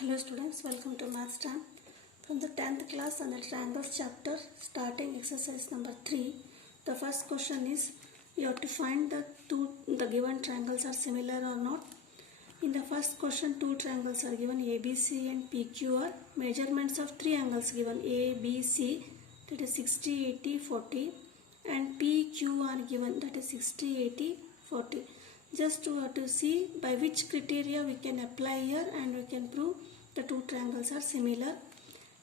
Hello students, welcome to Maths Time. From the 10th class on the triangles chapter, starting exercise number 3. The first question is, you have to find the given triangles are similar or not. In the first question, two triangles are given, ABC and PQ are measurements of three angles given, ABC, that is 60, 80, 40, and PQ are given, that is 60, 80, 40. Just to see by which criteria we can apply here and we can prove the two triangles are similar.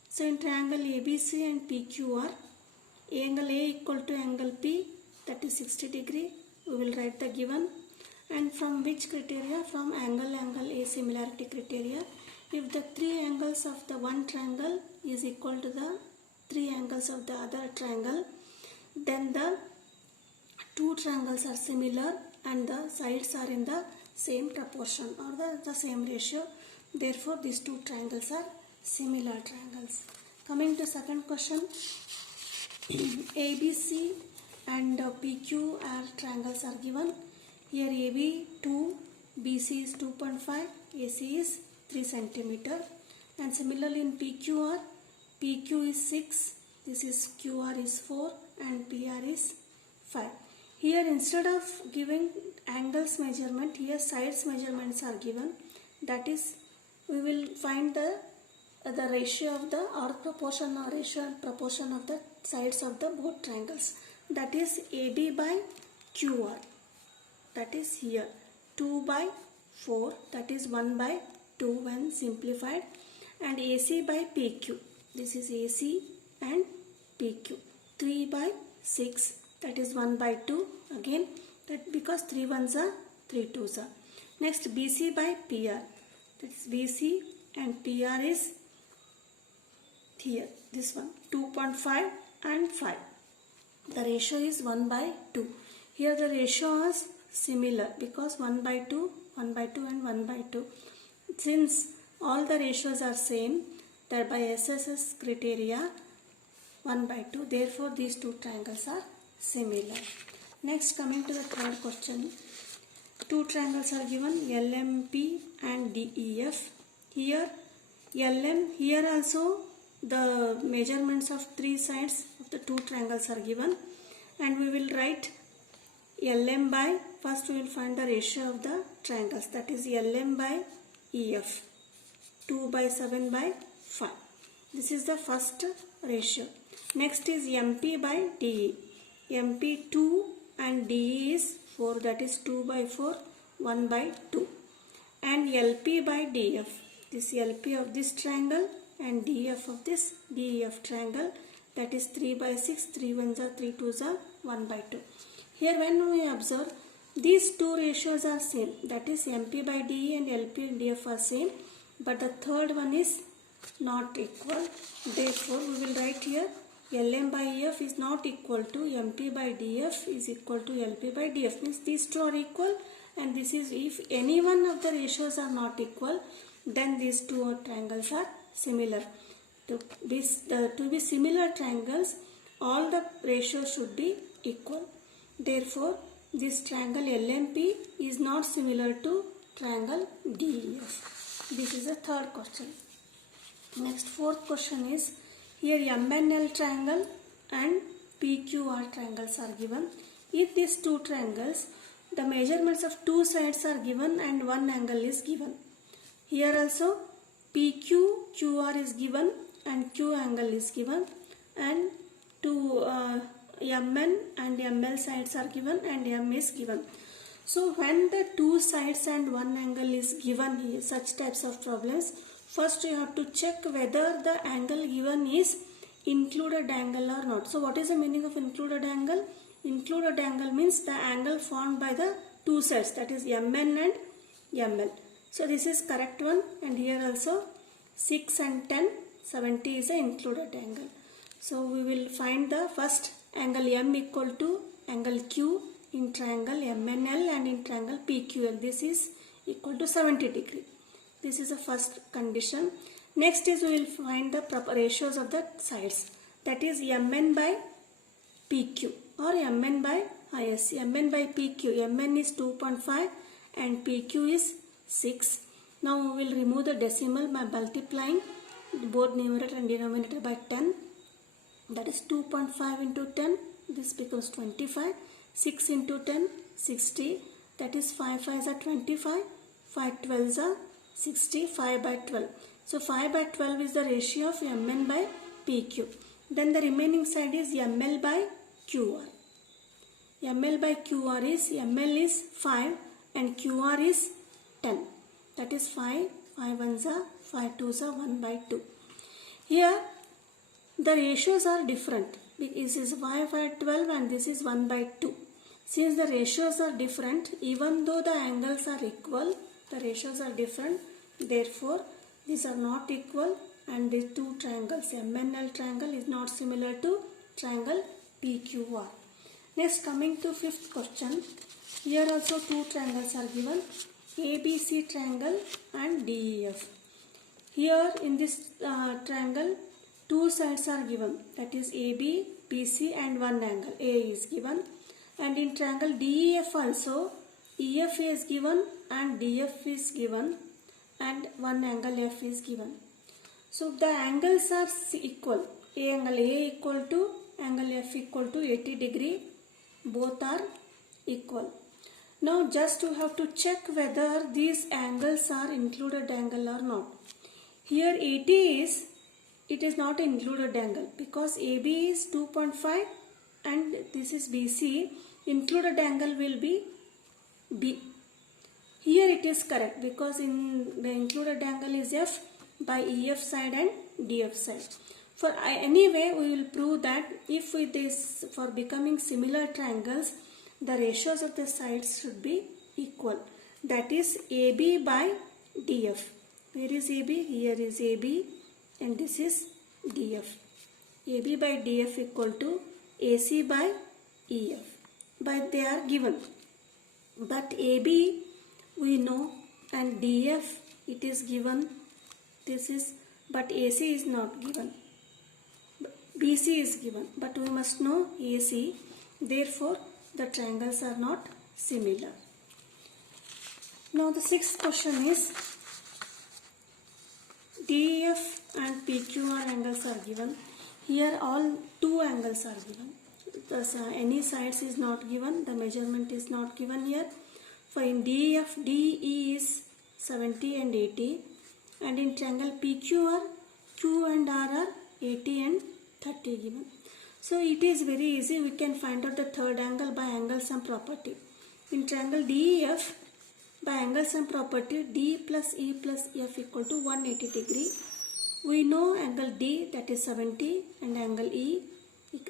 So in triangle ABC and PQ are angle A equal to angle P, that is 60 degree. We will write the given. And from which criteria? From angle A similarity criteria. If the three angles of the one triangle is equal to the three angles of the other triangle, then the two triangles are similar and the sides are in the same proportion or the same ratio. Therefore, these two triangles are similar triangles. Coming to second question, ABC and PQ triangles are given. Here AB 2, BC is 2.5, AC is 3 centimeter. And similarly in PQR, PQ is 6, this is QR is 4 and PR is 5. Here instead of giving angles measurement, here sides measurements are given. That is, we will find the ratio of the or proportion or ratio and proportion of the sides of the both triangles. That is AB by QR. That is here 2 by 4, that is 1 by 2 when simplified, and AC by PQ, this is AC and PQ, 3 by 6, that is 1 by 2 again, that because 3 ones are 3 twos are. Next BC by PR, that is BC and PR is here, this one 2.5 and 5. The ratio is 1 by 2. Here the ratio is similar because 1 by 2, 1 by 2 and 1 by 2. Since all the ratios are same, that by SSS criteria 1 by 2, therefore these two triangles are similar. Next, coming to the third question, two triangles are given, LMP and DEF. Here LM, here also the measurements of three sides of the two triangles are given, and we will write LM by, first we will find the ratio of the triangles, that is LM by EF, 2 by 7 by 5. This is the first ratio. Next is MP by DE. MP 2 and DE is 4, that is 2 by 4, 1 by 2. And LP by DF. This LP of this triangle and DF of this DEF triangle, that is 3 by 6, 3 ones are 3 twos are 1 by 2. Here when we observe, these two ratios are same, that is MP by DE and LP and DF are same, but the third one is not equal. Therefore, we will write here LM by EF is not equal to MP by DF is equal to LP by DF. Means these two are equal, and this is, if any one of the ratios are not equal, then these two triangles are similar. To be similar triangles, all the ratios should be equal. Therefore, this triangle LMP is not similar to triangle DEF. This is the third question. Next, fourth question is, here MNL triangle and PQR triangles are given. If these two triangles, the measurements of two sides are given and one angle is given. Here also PQ, QR is given and Q angle is given, and two MN and ML sides are given and M is given. So when the two sides and one angle is given here, such types of problems, first you have to check whether the angle given is included angle or not. So what is the meaning of included angle? Included angle means the angle formed by the two sides, that is MN and ML. So this is correct one, and here also 6 and 10, 70 is the included angle. So we will find the first angle M equal to angle Q in triangle MNL and in triangle PQL. This is equal to 70 degree. This is the first condition. Next is we will find the proper ratios of the sides. That is MN by PQ or MN by ISC. MN by PQ. MN is 2.5 and PQ is 6. Now we will remove the decimal by multiplying both numerator and denominator by 10. That is 2.5 into 10. This becomes 25. 6 into 10, 60. That is 5 5s are 25. 5 12s are 60. 5 by 12. So 5 by 12 is the ratio of Mn by Pq. Then the remaining side is Ml by Qr. Ml by Qr is, Ml is 5 and Qr is 10. That is 5. 5 1s are 5 2s are 1 by 2. Here the ratios are different. This is 5 by 12 and this is 1 by 2. Since the ratios are different, even though the angles are equal, the ratios are different. Therefore, these are not equal, and these two triangles, MNL triangle is not similar to triangle PQR. Next, coming to fifth question. Here also two triangles are given, ABC triangle and DEF. Here in this triangle, two sides are given, that is AB, BC and one angle A is given. And in triangle DEF also, EF is given and DF is given and one angle F is given. So the angles are equal. Angle A equal to angle F equal to 80 degree. Both are equal. Now just you have to check whether these angles are included angle or not. Here 80 is, it is not included angle because AB is 2.5 and this is BC. Included angle will be B. Here it is correct because in the included angle is F by EF side and DF side. For anyway, we will prove that if with this, for becoming similar triangles, the ratios of the sides should be equal. That is AB by DF. Where is AB? Here is AB and this is DF. AB by DF equal to AC by EF. But they are given. But AB we know and DF it is given. This is, but AC is not given. BC is given, but we must know AC. Therefore, the triangles are not similar. Now the sixth question is, DEF and PQR angles are given. Here all two angles are given. Thus, any sides is not given. The measurement is not given here. For in DEF, DE is 70 and 80. And in triangle PQR, Q and R are 80 and 30 given. So it is very easy. We can find out the third angle by angle sum property. In triangle DEF, by angle sum property, D plus E plus F equal to 180 degree. We know angle D, that is 70, and angle E,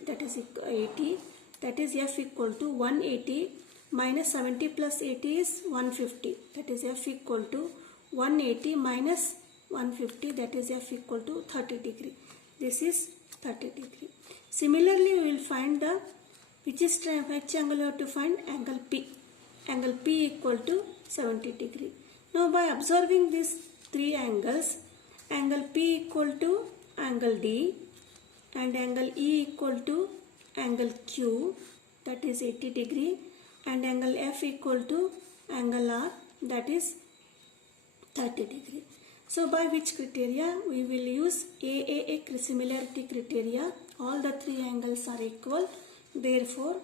that is 80. That is F equal to 180 minus 70 plus 80 is 150. That is F equal to 180 minus 150, that is F equal to 30 degree. This is 30 degree. Similarly, we will find the, which angle we have to find? Angle P. Angle P equal to 70 degree. Now by observing these three angles, angle P equal to angle D and angle E equal to angle Q, that is 80 degree, and angle F equal to angle R, that is 30 degree. So by which criteria? We will use AAA similarity criteria. All the three angles are equal. Therefore,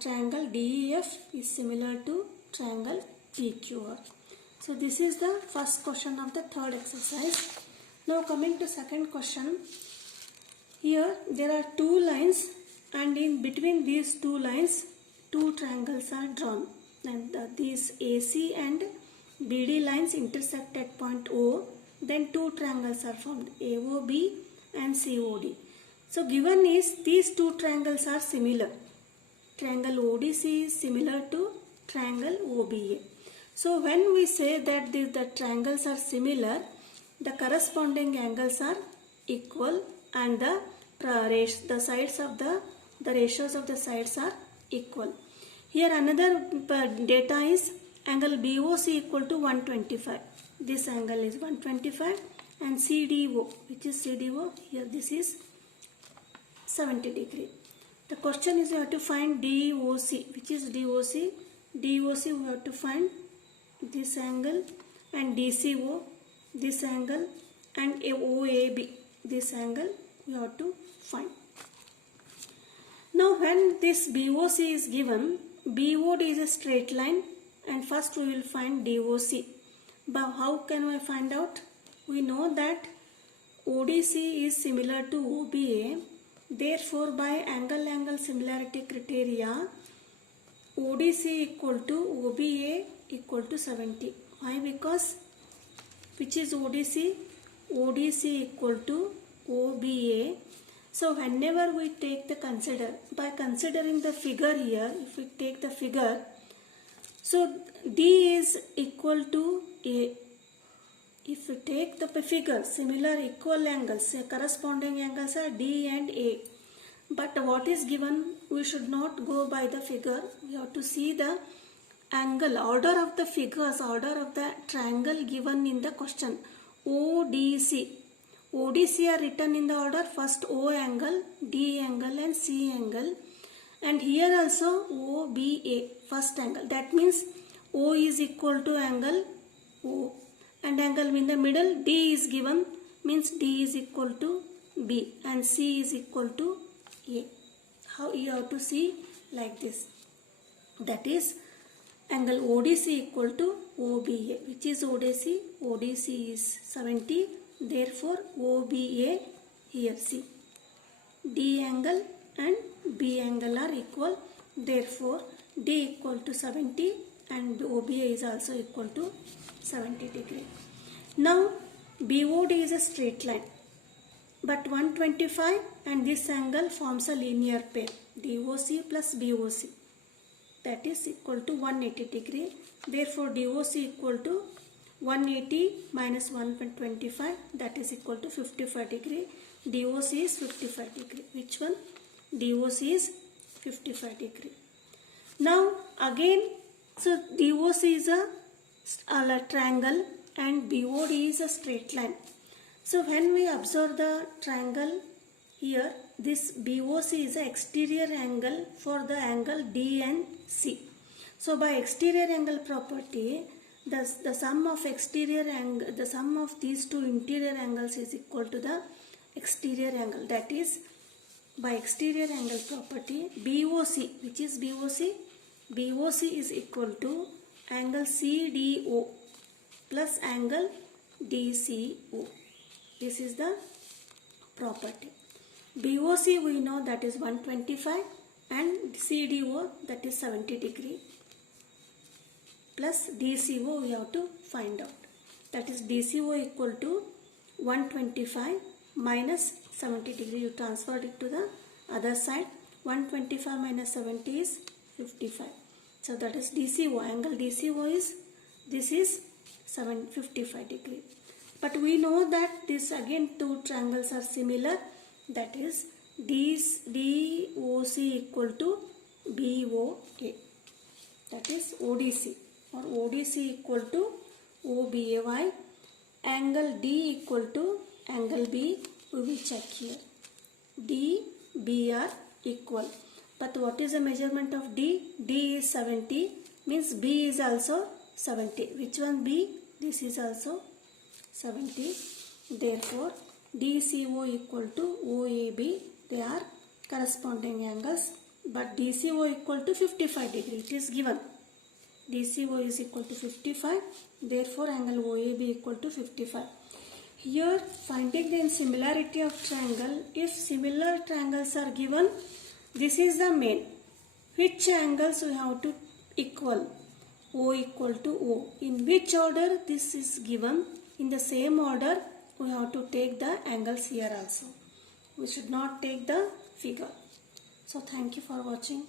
triangle DEF is similar to triangle PQR. So this is the first question of the third exercise. Now coming to second question. Here there are two lines and in between these two lines two triangles are drawn. And these AC and BD lines intersect at point O. Then two triangles are formed, AOB and COD. So given is these two triangles are similar. Triangle ODC is similar to triangle OBA. So when we say that the triangles are similar, the corresponding angles are equal and the sides of the ratios of the sides are equal. Here another data is angle BOC equal to 125. This angle is 125 and CDO, which is CDO, here this is 70 degree. The question is you have to find DOC, which is DOC. DOC we have to find this angle and DCO, this angle, and OAB, this angle we have to find. Now when this BOC is given, BOD is a straight line, and first we will find DOC. But how can I find out? We know that ODC is similar to OBA. Therefore, by angle similarity criteria, ODC equal to OBA equal to 70. Why? Because which is ODC? ODC equal to OBA. So whenever we take the by considering the figure here, if we take the figure, so D is equal to A. If we take the figure, similar equal angles, corresponding angles are D and A. But what is given, we should not go by the figure. We have to see the angle, order of the figures, order of the triangle given in the question. ODC. ODC are written in the order first O angle, D angle and C angle. And here also OBA, first angle. That means O is equal to angle O. And angle in the middle, D is given, means D is equal to B and C is equal to A. How you have to see like this. That is angle ODC equal to OBA. Which is ODC? ODC is 70. Therefore, OBA here see. D angle and B angle are equal. Therefore, D equal to 70 and OBA is also equal to 70 degree. Now BOD is a straight line, but 125 and this angle forms a linear pair, DOC plus BOC, that is equal to 180 degree. Therefore DOC equal to 180 minus 125, that is equal to 55 degree. DOC is 55 degree. Which one? DOC is 55 degree. Now again, so DOC is a triangle and BOD is a straight line. So when we observe the triangle here, this BOC is the exterior angle for the angle D and C. So by exterior angle property, the sum of exterior angle, the sum of these two interior angles is equal to the exterior angle. That is, by exterior angle property, BOC, which is BOC? BOC is equal to angle CDO plus angle DCO. This is the property. BOC we know that is 125 and CDO that is 70 degree plus DCO we have to find out. That is DCO equal to 125 minus 70 degree. You transferred it to the other side. 125 minus 70 is 55. So that is DCO. Angle DCO is, this is 55 degree. But we know that this again two triangles are similar. That is DOC equal to BOA. That is ODC, or ODC equal to OBA. Why? Angle D equal to angle B. We will check here. D, B are equal. But what is the measurement of D? D is 70, means B is also 70. Which one B? This is also 70. Therefore, DCO equal to OAB. They are corresponding angles. But DCO equal to 55 degree. It is given. DCO is equal to 55. Therefore, angle OAB equal to 55. Here, finding the similarity of triangle. If similar triangles are given, this is the main. Which angles we have to equal? O equal to O. In which order this is given? In the same order we have to take the angles here also. We should not take the figure. So thank you for watching.